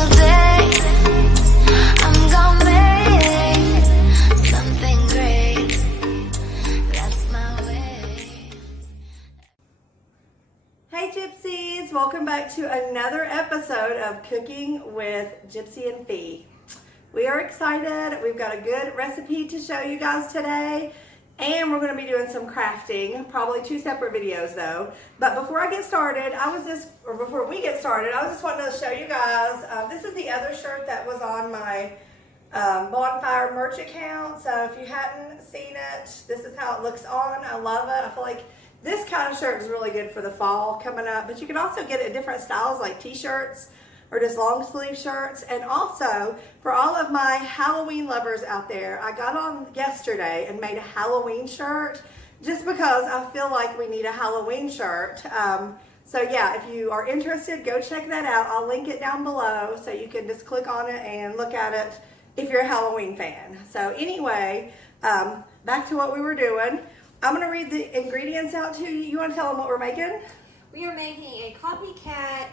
single day. I'm gonna make something great. That's my way. Hey Gypsies, welcome back to another episode of Cooking with Gypsy and Fee. We are excited. We've got a good recipe to show you guys today, and we're going to be doing some crafting, probably two separate videos though. But before we get started, I was just wanting to show you guys, this is the other shirt that was on my Bonfire merch account. So if you hadn't seen it, this is how it looks on. I love it. I feel like this kind of shirt is really good for the fall coming up, but you can also get it in different styles like t-shirts or just long sleeve shirts. And also for all of my Halloween lovers out there, I got on yesterday and made a Halloween shirt just because I feel like we need a Halloween shirt. So yeah, if you are interested, go check that out. I'll link it down below so you can just click on it and look at it if you're a Halloween fan. So anyway, back to what we were doing. I'm gonna read the ingredients out to you. You wanna tell them what we're making? We are making a copycat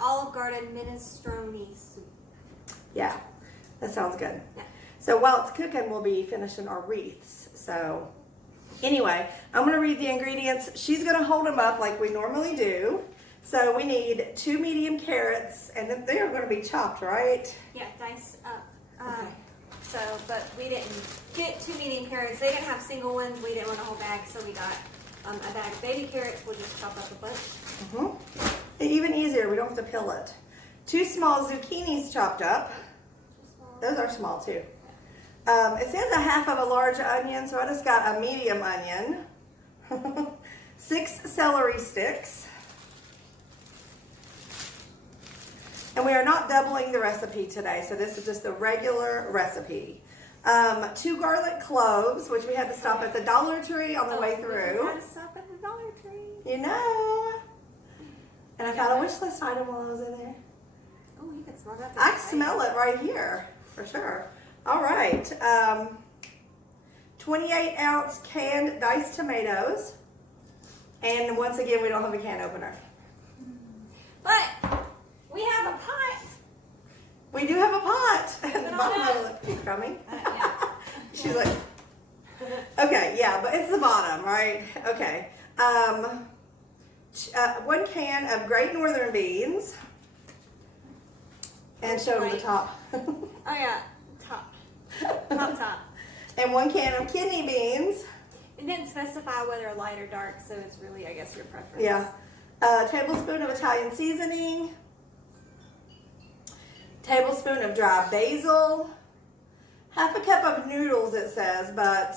Olive Garden minestrone soup. Yeah, that sounds good. Yeah. So while it's cooking, we'll be finishing our wreaths. So anyway, I'm gonna read the ingredients. She's gonna hold them up like we normally do. So we need 2 medium carrots, and they're gonna be chopped, right? Yeah, diced up. Okay. So, but we didn't get 2 medium carrots. They didn't have single ones. We didn't want a whole bag, so we got a bag of baby carrots. We'll just chop up a bunch. Even easier, we don't have to peel it. 2 small zucchinis chopped up. Those are small too. It says a half of a large onion, so I just got a medium onion. 6 celery sticks. And we are not doubling the recipe today, so this is just the regular recipe. 2 garlic cloves, which we had to stop at the Dollar Tree on the way through. We had to stop at the Dollar Tree. You know. And I found a wish list item while I was in there. Oh, you can smell that. I smell it right here, for sure. All right. 28 ounce canned diced tomatoes. And once again, we don't have a can opener. But we have a pot. We do have a pot. And the bottom of it looks pretty crummy. Yeah. She's like, okay, yeah, but it's the bottom, right? Okay. 1 can of Great Northern beans. And show them the top. Oh yeah, top. And 1 can of kidney beans. It didn't specify whether light or dark, so it's really, I guess, your preference. Yeah. A tablespoon of Italian seasoning. Tablespoon of dry basil. Half a cup of noodles, it says, but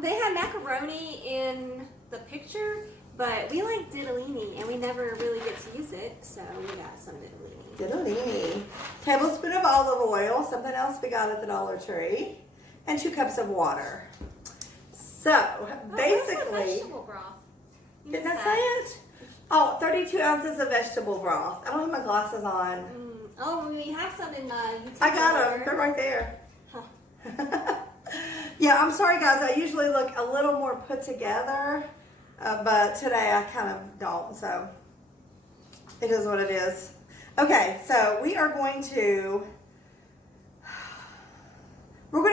they had macaroni in the picture, but we like ditalini, and we never really get to use it, so we got some ditalini. diddly. Tablespoon of olive oil, something else we got at the Dollar Tree, and 2 cups of water. So basically, vegetable broth. didn't I say it? Oh, 32 ounces of vegetable broth. I don't have my glasses on. Oh, we have some in the I got them. They're right there. Huh. Yeah, I'm sorry guys. I usually look a little more put together, but today I kind of don't. So it is what it is. Okay, so we're going to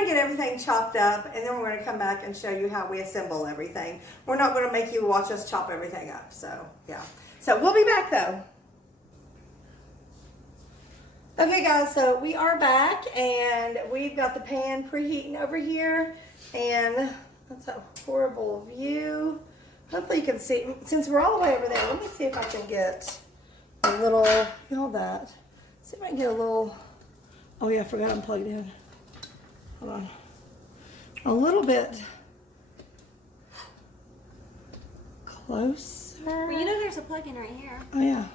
get everything chopped up, and then we're going to come back and show you how we assemble everything. We're not going to make you watch us chop everything up. So yeah. So we'll be back though. Okay guys, so we are back, and we've got the pan preheating over here, and that's a horrible view. Hopefully you can see, since we're all the way over there, let me see if I can get a little, hold that. See if I can get a little, oh yeah, I forgot I'm plugged in. Hold on. A little bit closer. Well, you know there's a plug-in right here. Oh yeah.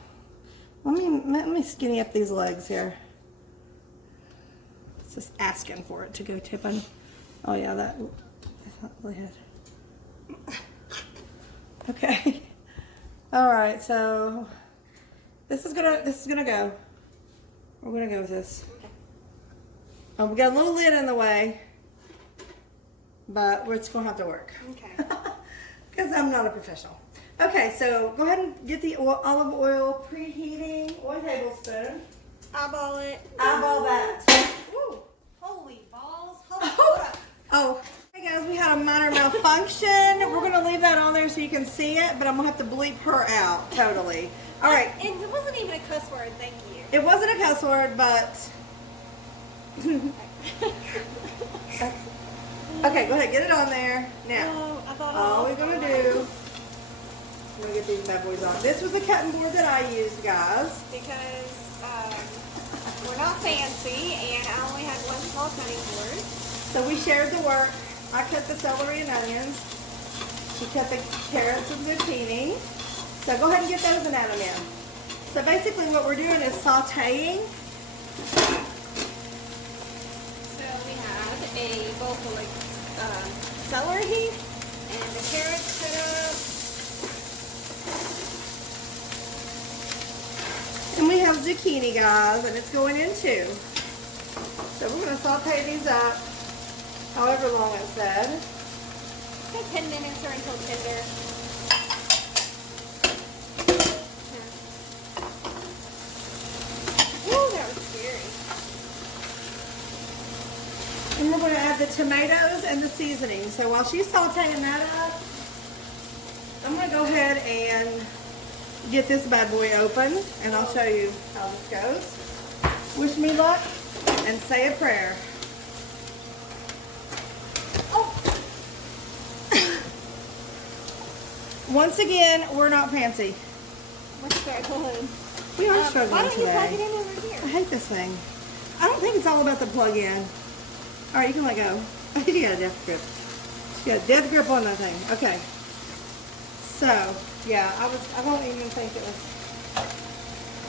Let me skinny up these legs here. It's just asking for it to go tipping. Oh yeah, that's not really good. Okay. All right, so this is gonna go. We're gonna go with this. Okay. We got a little lid in the way, but it's gonna have to work. Okay. Because I'm not a professional. Okay, so go ahead and get the olive oil preheating, 1 tablespoon. Eyeball it. Eyeball that. Woo. Holy balls. Hold up. Oh, hey guys, we had a minor malfunction. We're gonna leave that on there so you can see it, but I'm gonna have to bleep her out totally. All right. And it wasn't even a cuss word, thank you. It wasn't a cuss word, but okay, go ahead, get it on there. Now, Oh, I thought all we're gonna do, I'm gonna get these bad boys on. This was the cutting board that I used, guys. Because we're not fancy and I only had one small cutting board. So we shared the work. I cut the celery and onions. She cut the carrots and zucchini. So go ahead and get those and add them in. So basically what we're doing is sauteing. So we have a bowl full of celery and the carrots cut up. And we have zucchini, guys, and it's going in too. So we're going to saute these up however long it said. Say 10 minutes or until tender. Ooh, that was scary. And we're going to add the tomatoes and the seasoning. So while she's sauteing that up, I'm going to go ahead and get this bad boy open, and I'll show you how this goes. Wish me luck and say a prayer. Oh, Once again, we're not fancy. we're struggling. We are Why struggling don't you plug it today. in over here? I hate this thing. I don't think it's all about the plug-in. All right, you can let go. You got a death grip. You got a death grip on that thing. Okay. So, yeah, I don't even think it was.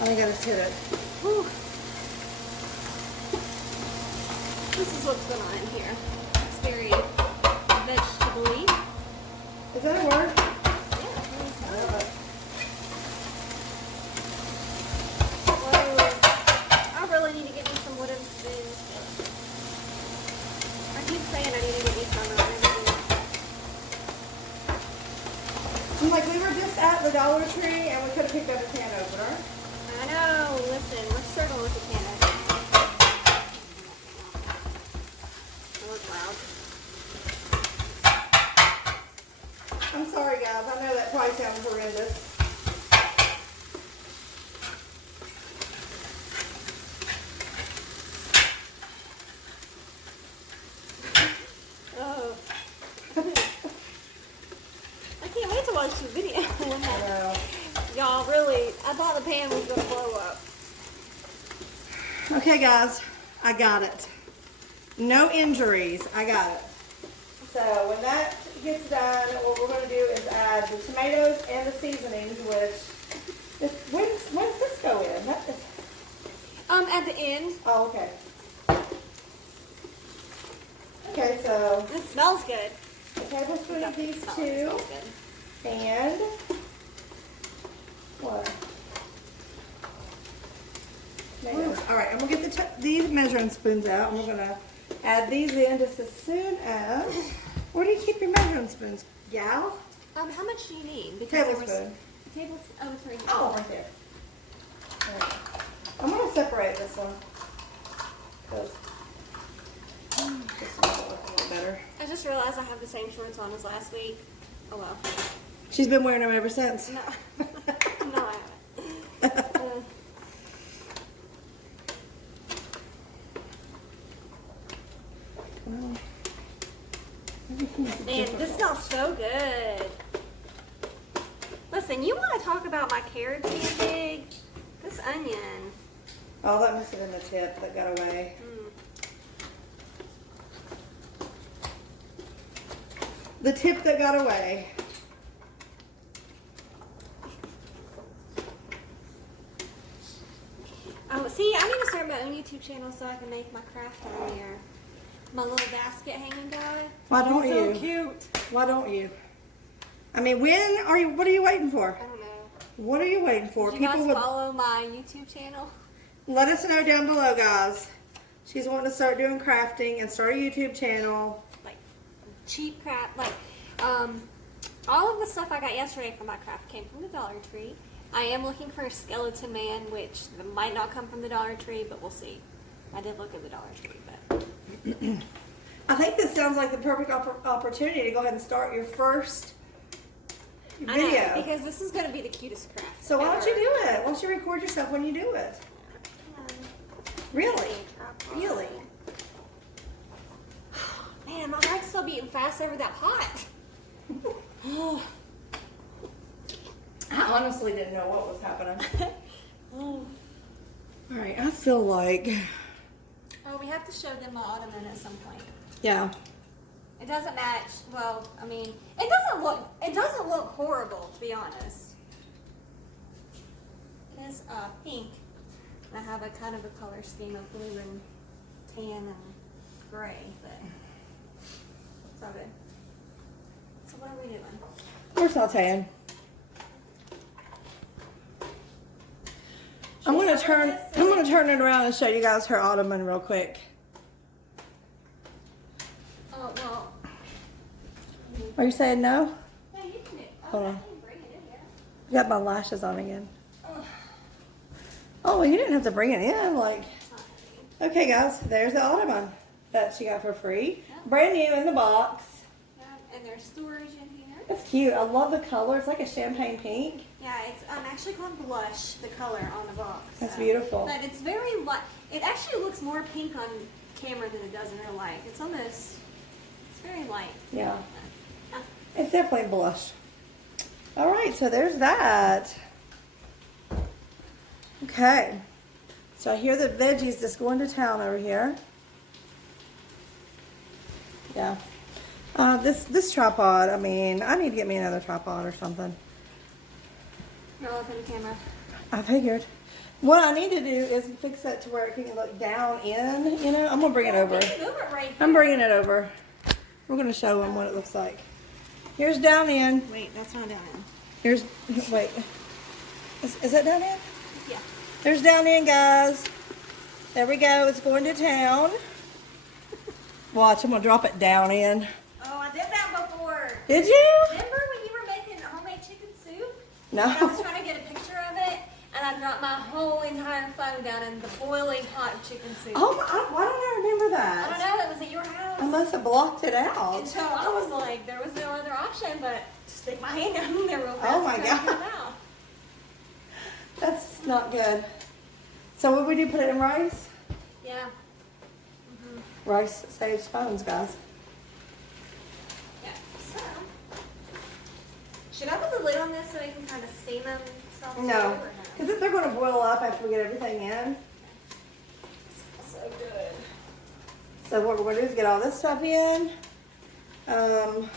I think I just hit it. Whew. This is what's going on in here. It's very vegetable-y. Is that a word? I really need to get me some wooden spoons. I keep saying I need to get me some. I never do. I'm like, we were just at the Dollar Tree and we could have picked up a can opener. I know. Listen, we're struggling with the can opener. That was loud. I'm sorry, guys. I know that probably sounds horrendous. Oh. I can't wait to watch the video. I know. Y'all, really, I thought the pan was going to blow up. Okay, guys. I got it. No injuries. I got it. So when that gets done, what we're going to do is add the tomatoes and the seasonings, which, when's this go in? At the end. Oh, okay. Okay, so This smells good. a tablespoon of these It two, smells good. and what? Tomatoes. All right, I'm going to get these measuring spoons out, and we're going to add these in just as soon as. Where do you keep your measuring spoons, gal? How much do you need? Because Tablespoon. Tablespoon. Oh, it's right here. Oh, right there. There we go. I'm going to separate this one. Because this one will look a little better. I just realized I have the same shorts on as last week. Oh well. She's been wearing them ever since. No. No, I haven't. Well, Man, this smells so good. Listen, you want to talk about my carrots being big? This onion. oh, that must have been the tip that got away. The tip that got away. Oh, see, I need to start my own YouTube channel so I can make my craft on there. My little basket hanging guy. Why don't He's you? so cute. Why don't you? I mean, when are you? What are you waiting for? I don't know. What are you waiting for? Did you guys follow my YouTube channel? Let us know down below, guys. She's wanting to start doing crafting and start a YouTube channel. Like cheap craft, like all of the stuff I got yesterday for my craft came from the Dollar Tree, I am looking for a skeleton man, which might not come from the Dollar Tree, but we'll see. I did look at the Dollar Tree, but I think this sounds like the perfect opportunity to go ahead and start your first video. I know, because this is going to be the cutest craft. So why don't you ever. do it? Why don't you record yourself when you do it? Really? Really? Man, my heart's still beating fast over that pot. I honestly didn't know what was happening. All right, I feel like, Oh, we have to show them my ottoman at some point. yeah. It doesn't match. Well, I mean, it doesn't look horrible, to be honest. It is pink. And I have a kind of a color scheme of blue and tan and gray, but it's all good. So what are we doing? We're sauteing. I'm gonna turn it around and show you guys her ottoman real quick. Oh well. Are you saying no? Yeah, you can do it. Hold on. I can bring it in here. Got my lashes on again. Oh, well, you didn't have to bring it in. Like, It's not heavy. okay, guys, there's the ottoman that she got for free, brand new in the box. Yeah, and there's storage in here. It's cute. I love the color. It's like a champagne pink. Yeah, it's actually called Blush, the color on the box. That's beautiful. But it's very light. It actually looks more pink on camera than it does in real life. It's very light. Yeah, Yeah. it's definitely blush. All right, so there's that. Okay, so I hear the veggies just going to town over here. Yeah. This tripod, I mean, I need to get me another tripod or something. You're open the camera. I figured. What I need to do is fix it to where it can look down in, you know. I'm going to bring it over. You can move it right here. I'm bringing it over. We're going to show them what it looks like. Here's down in. Wait, that's not down in. Here's, wait. Is that down in? Yeah. There's down in, guys. There we go. It's going to town. Watch, I'm going to drop it down in. Oh, I did that before. Did you? Remember when you were making homemade chicken soup? No. And I was trying to get a picture of it, and I dropped my whole entire phone down in the boiling pot of chicken soup. Oh, why don't I remember that? I don't know, it was at your house. I must have blocked it out. And so I was like, there was no other option but stick my hand down in there real fast. Oh my and try to get God. it out. That's not good. So what we do, put it in rice? Yeah. Rice saves phones, guys. Yeah. So, should I put the lid on this so we can kind of steam them? No, because they're going to boil up after we get everything in. So good. So what we're going to do is get all this stuff in. We're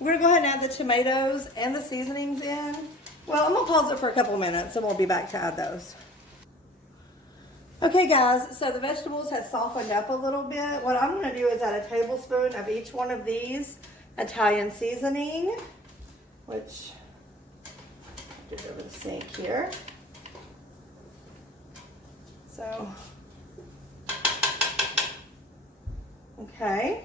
going to go ahead and add the tomatoes and the seasonings in. Well, I'm going to pause it for a couple minutes and we'll be back to add those. Okay guys, so the vegetables have softened up a little bit. What I'm going to do is add a tablespoon of each one of these Italian seasoning, which I did over the sink here. So, okay.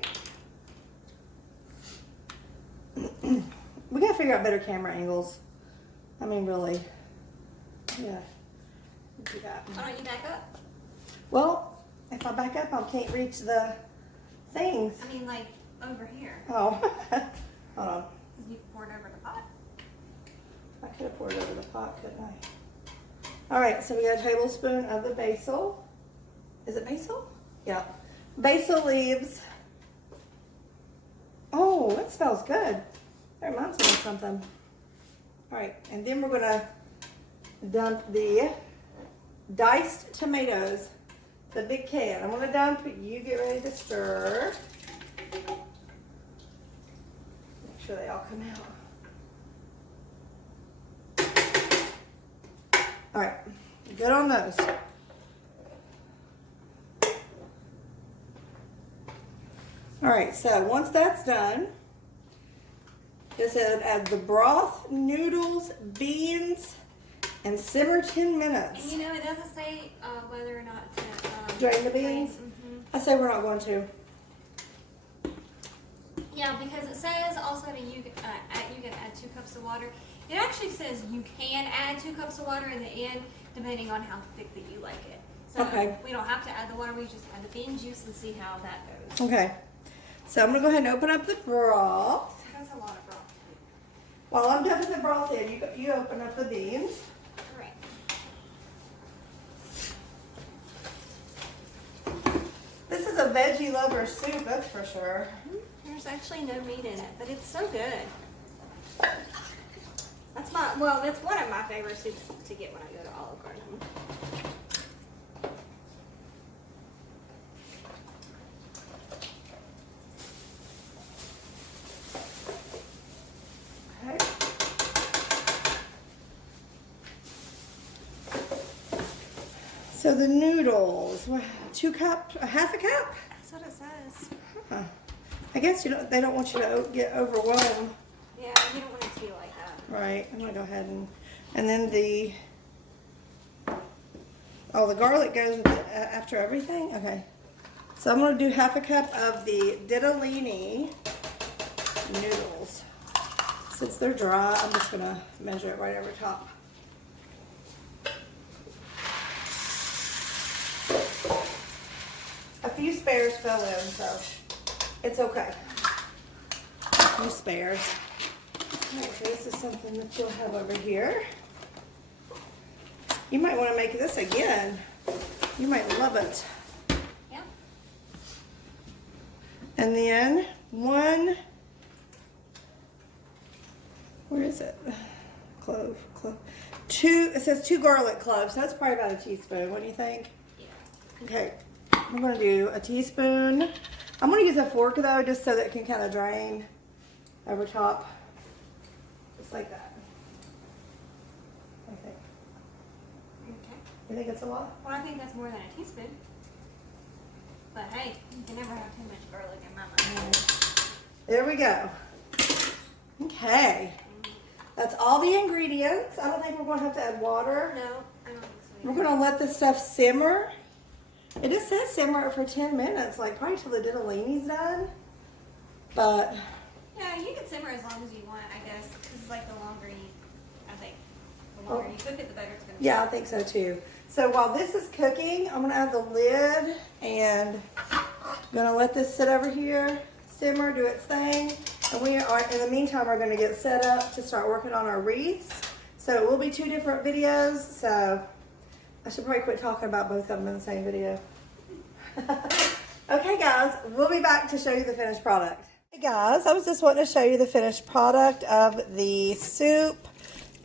We got to figure out better camera angles. I mean, really. Yeah. Do that. Why don't you back up? Well, if I back up, I can't reach the things. I mean, like, over here. Oh, hold on. You poured over the pot. I could have poured over the pot, couldn't I? All right, so we got a tablespoon of the basil. Is it basil? Yeah. Basil leaves. Oh, that smells good. That reminds me of something. All right, and then we're gonna dump the diced tomatoes, the big can. I'm gonna dump, you get ready to stir. Make sure they all come out. All right, good on those. All right, so once that's done, just add the broth, noodles, beans, and simmer 10 minutes. And you know, it doesn't say whether or not to Drain the beans? I say we're not going to. Yeah, because it says also that you can add 2 cups of water. It actually says you can add 2 cups of water in the end, depending on how thick that you like it. So Okay. we don't have to add the water, we just add the bean juice and see how that goes. Okay. So I'm gonna go ahead and open up the broth. That's a lot of broth. While I'm dumping the broth in, you open up the beans. Right. This is a veggie lover soup, that's for sure. There's actually no meat in it, but it's so good. That's one of my favorite soups to get when I go to Olive Garden. Okay. So the noodles, 2 cups, a half a cup? That's what it says. Huh. I guess they don't want you to get overwhelmed. Yeah, you don't want it to be like that. Right, I'm gonna go ahead and then the garlic goes with it after everything? Okay. So I'm gonna do half a cup of the ditalini noodles. Since they're dry, I'm just gonna measure it right over top. A few spares fell in, so it's okay. A few spares. Alright, so this is something that you'll have over here. You might want to make this again. You might love it. Yeah. And then where is it? Clove. 2, it says 2 garlic cloves. So that's probably about a teaspoon. What do you think? Yeah. Okay, I'm going to do a teaspoon. I'm going to use a fork though, just so that it can kind of drain over top. Just like that. What do you think? Okay. You think it's a lot? Well, I think that's more than a teaspoon. But hey, you can never have too much garlic in my mind. There we go. Okay. That's all the ingredients. I don't think we're going to have to add water. No, I don't think so. We're going to let this stuff simmer. It just says simmer it for 10 minutes, like probably till the ditalini's done. But Yeah, you can simmer as long as you want, I guess. Because like the longer you cook it, the better it's going to be. yeah, I think so too. So while this is cooking, I'm going to add the lid and I'm going to let this sit over here, simmer, do its thing. And we are, in the meantime, we're going to get set up to start working on our wreaths. So it will be 2 different videos. So I should probably quit talking about both of them in the same video. Okay, guys, we'll be back to show you the finished product. Hey, guys, I was just wanting to show you the finished product of the soup.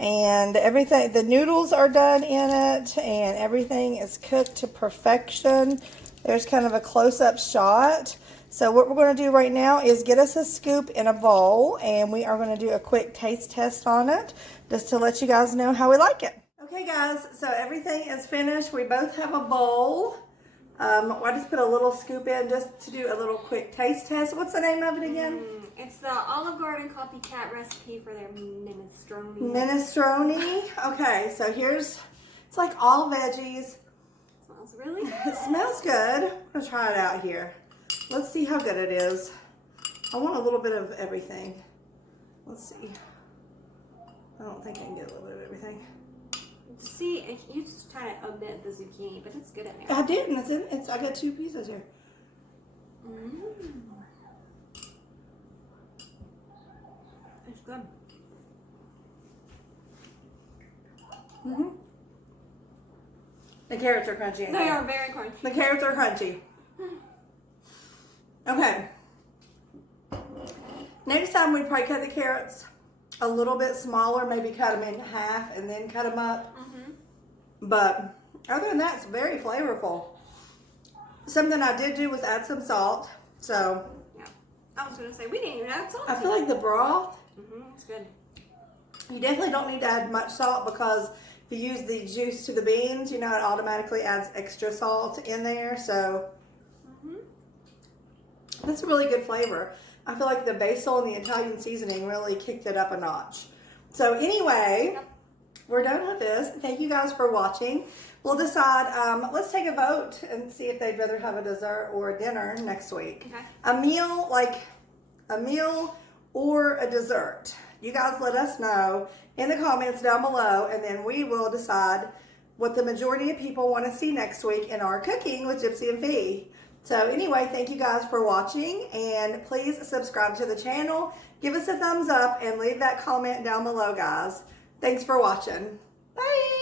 And everything, the noodles are done in it, and everything is cooked to perfection. There's kind of a close-up shot. So what we're going to do right now is get us a scoop in a bowl, and we are going to do a quick taste test on it, just to let you guys know how we like it. Okay, guys, so everything is finished. We both have a bowl. I just put a little scoop in just to do a little quick taste test. What's the name of it again? It's the Olive Garden copycat recipe for their minestrone. Minestrone. Okay, so it's like all veggies. Smells really good. It smells good. I'm going to try it out here. Let's see how good it is. I want a little bit of everything. Let's see. I don't think I can get a little bit of everything. See, you just try to omit the zucchini, but it's good in there. I didn't. I got 2 pieces here. It's good. The carrots are crunchy. They are very crunchy. The carrots are crunchy. Okay. Next time we'd probably cut the carrots a little bit smaller, maybe cut them in half and then cut them up. But other than that, it's very flavorful. Something I did do was add some salt. So Yeah. I was going to say, we didn't even add salt. I feel like the broth, It's good. you definitely don't need to add much salt, because if you use the juice to the beans, it automatically adds extra salt in there. So that's a really good flavor. I feel like the basil and the Italian seasoning really kicked it up a notch. So anyway, we're done with this. Thank you guys for watching. We'll decide, let's take a vote and see if they'd rather have a dessert or a dinner next week. Okay. A meal or a dessert. You guys let us know in the comments down below, and then we will decide what the majority of people want to see next week in our cooking with Gypsy and Fee. So anyway, thank you guys for watching, and please subscribe to the channel, give us a thumbs up, and leave that comment down below, guys. Thanks for watching. Bye!